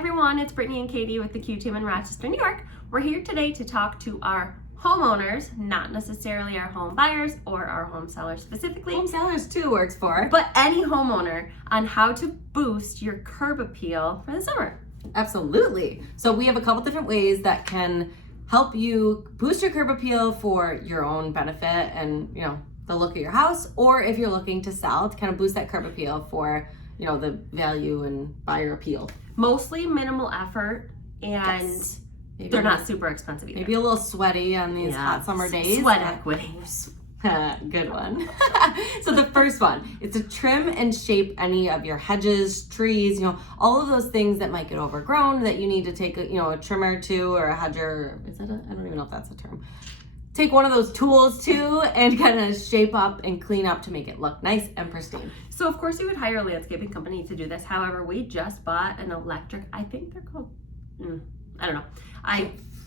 everyone, it's Brittany and Katie with the Q team in Rochester, New York. We're here today to talk to our homeowners, not necessarily our home buyers or our home sellers specifically. Home sellers too works for. But any homeowner on how to boost your curb appeal for the summer. Absolutely. So we have a couple different ways that can help you boost your curb appeal for your own benefit and, the look of your house, or if you're looking to sell, to kind of boost that curb appeal for, the value and buyer appeal. Mostly minimal effort, and Yes. they're not super expensive either. Maybe a little sweaty on these hot summer days. Sweat equity. Good one. So the first one is to trim and shape any of your hedges, trees, all of those things that might get overgrown that you need to take a trimmer to, or a hedger. I don't even know if that's a term. Take one of those tools to and kind of shape up and clean up to make it look nice and pristine. So of course you would hire a landscaping company to do this. However, we just bought an electric, I think they're called, I don't know.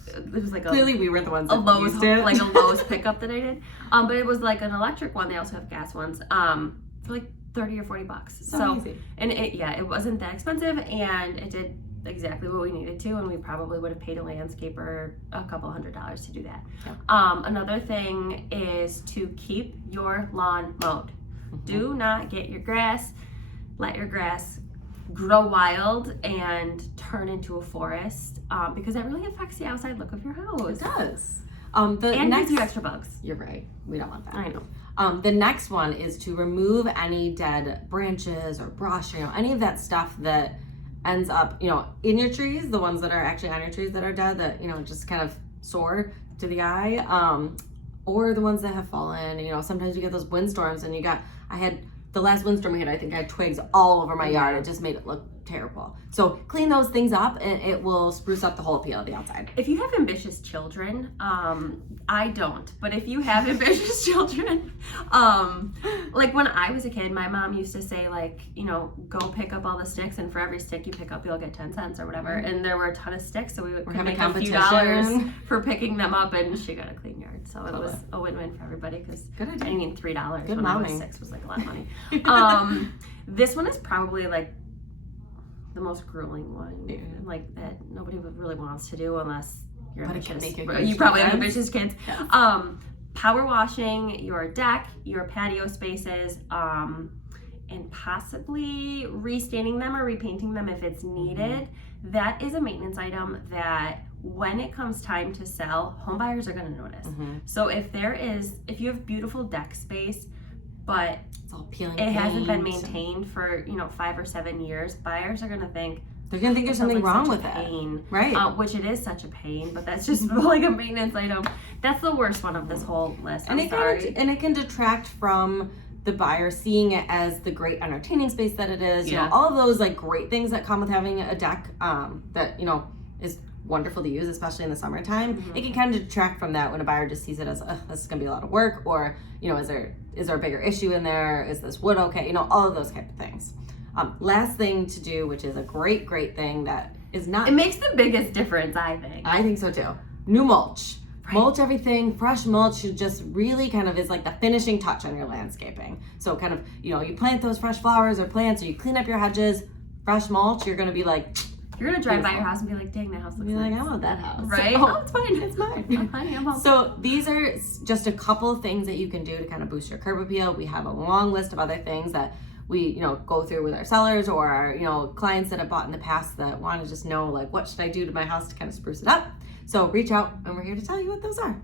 It was like Clearly we were the ones that Lowe's, used it. like a Lowe's pickup that I did. But it was like an electric one. They also have gas ones. For like $30 or $40. So easy. And it wasn't that expensive, and it did exactly what we needed to, and we probably would have paid a landscaper a couple $100s to do that. Yep. Another thing is to keep your lawn mowed. Do not get your grass, let your grass grow wild and turn into a forest, because that really affects the outside look of your house. It does. And gives you extra bugs. You're right. We don't want that. I know. The next one is to remove any dead branches or brush, any of that stuff that ends up, in your trees, the ones that are actually on your trees that are dead, that, just kind of sore to the eye, or the ones that have fallen. Sometimes you get those windstorms, and I had the last windstorm we had, I think I had twigs all over my yard. It just made it look terrible. So clean those things up, and it will spruce up the whole appeal of the outside. If you have ambitious children, I don't, but if you have ambitious children, like when I was a kid, my mom used to say, like, go pick up all the sticks, and for every stick you pick up, you'll get 10 cents or whatever. And there were a ton of sticks, so we would make a few dollars for picking them up, and she got a clean yard. So it was a win-win for everybody, because $3 when I was 6 was like a lot of money. This one is probably like the most grueling one, like that nobody really wants to do unless you're ambitious. You probably have ambitious kids. Yeah. Power washing your deck, your patio spaces, and possibly restaining them or repainting them if it's needed. That is a maintenance item that when it comes time to sell, home buyers are going to notice. So if you have beautiful deck space, but it's all peeling, it hasn't been maintained for 5 or 7 years, buyers are gonna think there's something wrong with it, right? Which it is such a pain, but that's just like a maintenance item. That's the worst one of this whole list. And it can detract from the buyer seeing it as the great entertaining space that it is. All of those like great things that come with having a deck that is wonderful to use, especially in the summertime. It can kind of detract from that when a buyer just sees it as, this is gonna be a lot of work, or is there a bigger issue in there? Is this wood okay? All of those type of things. Last thing to do, which is a great thing that is not... It makes the biggest difference, I think. I think so too. New mulch. Right. Mulch everything. Fresh mulch should just really kind of is like the finishing touch on your landscaping. So kind of, you plant those fresh flowers or plants, or you clean up your hedges, fresh mulch, you're gonna be like... You're gonna drive by your house and be like, dang, that house looks nice. Like, I want that house. Right? Oh, it's fine. It's mine. I'm fine. I'm home. So these are just a couple of things that you can do to kind of boost your curb appeal. We have a long list of other things that we, go through with our sellers or our, clients that have bought in the past that want to just know, like, what should I do to my house to kind of spruce it up? So reach out, and we're here to tell you what those are.